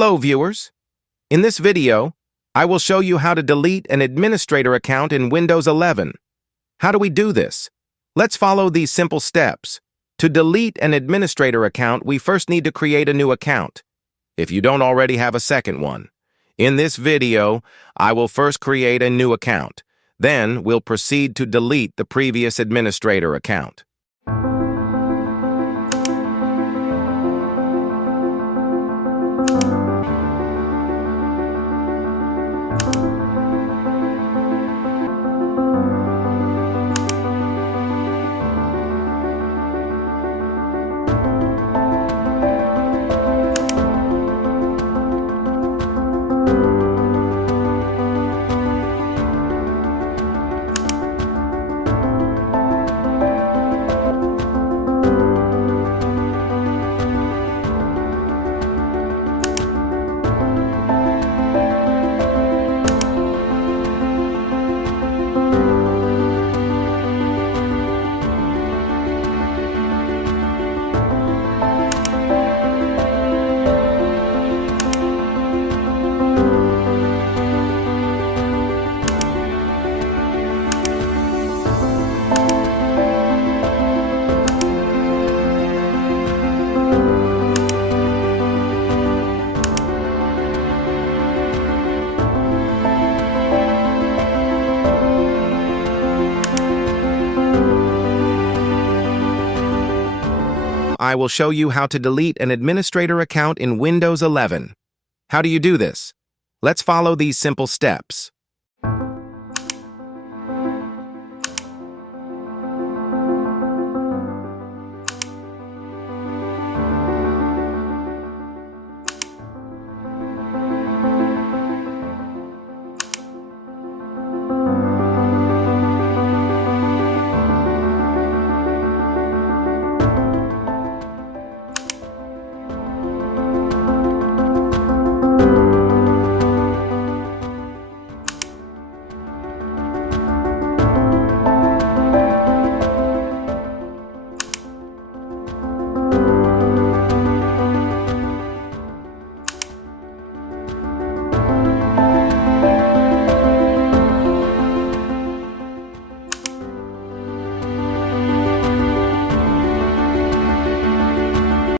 Hello, viewers. In this video, I will show you how to delete an administrator account in Windows 11. How do we do this? Let's follow these simple steps. To delete an administrator account, we first need to create a new account, if you don't already have a second one. In this video, I will first create a new account. Then, we'll proceed to delete the previous administrator account. I will show you how to delete an administrator account in Windows 11. How do you do this? Let's follow these simple steps.